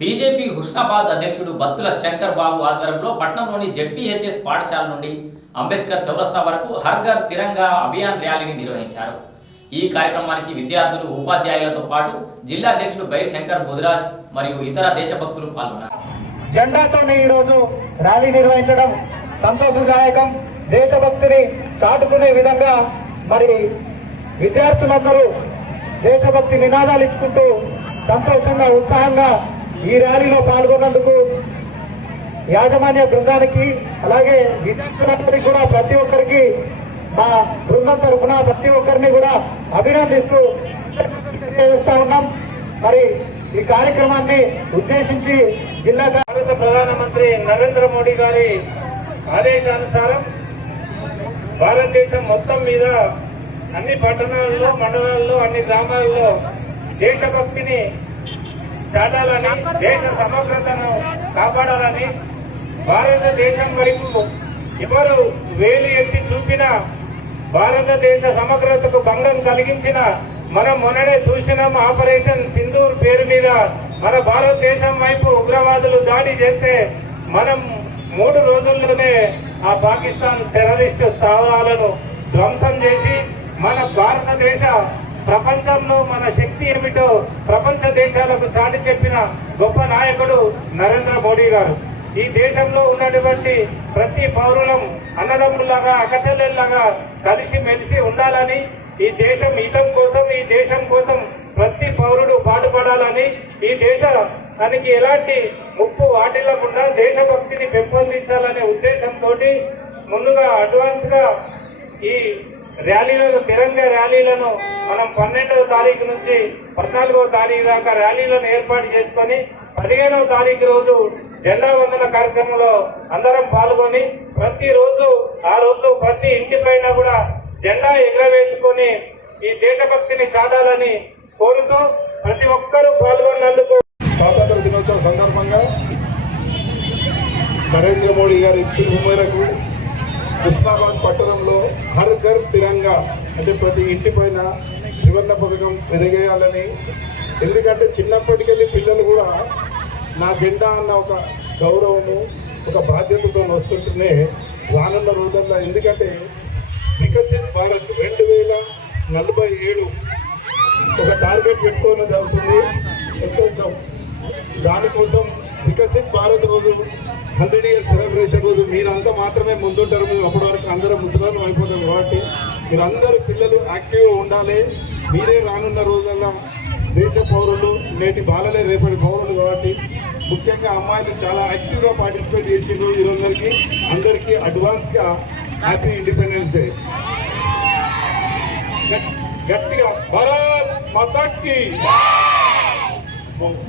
BJP Husnabad అధ్యక్షుడు బత్తుల శంకర్ బాబు ఆధ్వర్యంలో పట్టణంలోని జెడ్పీహెచ్ఎస్ పాఠశాల నుండి అంబేద్కర్ చౌరస్తా వరకు హర్ ఘర్ తిరంగా అభియాన్ ర్యాలీని నిర్వహించారు. ఈ కార్యక్రమానికి విద్యార్థులు, ఉపాధ్యాయులతో పాటు జిల్లా అధ్యక్షుడు బైరి శంకర్ బుధరాజ్ మరియు ఇతర దేశభక్తులు పాల్గొన్నారు. జెండాతోనే ఈ రోజు ర్యాలీ నిర్వహించడం సంతోషదాయకం. దేశభక్తిని చాటుకునే విధంగా మరి విద్యార్థులందరూ దేశభక్తి నినాదాలు ఇచ్చుకుంటూ సంతోషంగా, ఉత్సాహంగా ఈ ర్యాలీలో పాల్గొన్నందుకు యాజమాన్య బృందానికి, అలాగే విద్యార్థులందరికీ కూడా ప్రతి ఒక్కరికి మా బృందం తరఫున ప్రతి ఒక్కరిని కూడా అభినందిస్తూ తెలియజేస్తా ఉన్నాం. మరి ఈ కార్యక్రమాన్ని ఉద్దేశించి జిల్లా భారత ప్రధానమంత్రి నరేంద్ర మోడీ గారి ఆదేశానుసారం భారతదేశం మొత్తం మీద అన్ని పట్టణాల్లో, మండలాల్లో, అన్ని గ్రామాల్లో దేశభక్తిని చాటాలని, దేశ సమగ్రతను కాపాడాలని, భారతదేశం వైపు ఎవరు వేలు ఎత్తి చూపిన, భారతదేశ సమగ్రతకు భంగం కలిగించిన, మనం మొన్ననే చూసినాం ఆపరేషన్ సింధూర్ పేరు మీద మన భారతదేశం వైపు ఉగ్రవాదులు దాడి చేస్తే మనం 3 రోజుల్లోనే ఆ పాకిస్తాన్ టెర్రరిస్టు స్థావరాలను ధ్వంసం చేసి మన భారతదేశ ప్రపంచంలో మన శక్తి ఏమిటో ప్రపంచ దేశాలకు చాటి చెప్పిన గొప్ప నాయకుడు నరేంద్ర మోడీ గారు. ఈ దేశంలో ఉన్నటువంటి ప్రతి పౌరులం అన్నదమ్ములాగా, అక్కచెల్లెల్లాగా కలిసి మెలిసి ఉండాలని, ఈ దేశం హితం కోసం, ఈ దేశం కోసం ప్రతి పౌరుడు పాటుపడాలని, ఈ దేశానికి ఎలాంటి ముప్పు వాటిల్లకుండా దేశభక్తిని పెంపొందించాలనే ఉద్దేశంతో ముందుగా అడ్వాన్స్ గా ఈ ర్యాలీలను, తిరంగా ర్యాలీలను మనం 12వ తారీఖు నుంచి 14వ తారీఖు దాకా ర్యాలీలను ఏర్పాటు చేసుకొని 15వ తారీఖు రోజు జెండా వందన కార్యక్రమంలో అందరం పాల్గొని ప్రతిరోజు ఆ రోజు ప్రతి ఇంటి పైన కూడా జెండా ఎగురవేసుకొని ఈ దేశభక్తిని చాటాలని కోరుతూ ప్రతి ఒక్కరూ పాల్గొన్నందుకు. స్వాతంత్ర దినోత్సవం సందర్భంగా నరేంద్ర మోడీ గారి పిలుపు మేరకు హుస్నాబాద్ పట్టణంలో హర్ ఘర్ తిరంగా అంటే ప్రతి ఇంటి పైన త్రివర్ణ పథకం ఎదిగేయాలని, ఎందుకంటే చిన్నప్పటికెళ్ళి పిల్లలు కూడా నా జెండా అన్న ఒక గౌరవము, ఒక బాధ్యతతో వస్తుంటేనే రానున్న రోజుల్లో, ఎందుకంటే వికసిత్ భారత్ 2047 ఒక టార్గెట్ పెట్టుకోవడం జరుగుతుంది. కొంచెం దానికోసం వికసిత్ భారత్ రోజు 100 years సెలబ్రేషన్ రోజు మీరంతా మాత్రమే ముందుంటారు. మేము అప్పటి వరకు అందరం ముసలాలు అయిపోతాం కాబట్టి మీరందరూ పిల్లలు యాక్టివ్గా ఉండాలి. మీరే రానున్న రోజుల్లో దేశ పౌరులు, నేటి బాలలే రేపటి పౌరులు కాబట్టి ముఖ్యంగా అమ్మాయిలు చాలా యాక్టివ్గా పార్టిసిపేట్ చేసిండ్రు. ఈరోజుకి అందరికీ అడ్వాన్స్గా హ్యాపీ ఇండిపెండెన్స్ డే. గట్టిగా భారత్ మాతాకి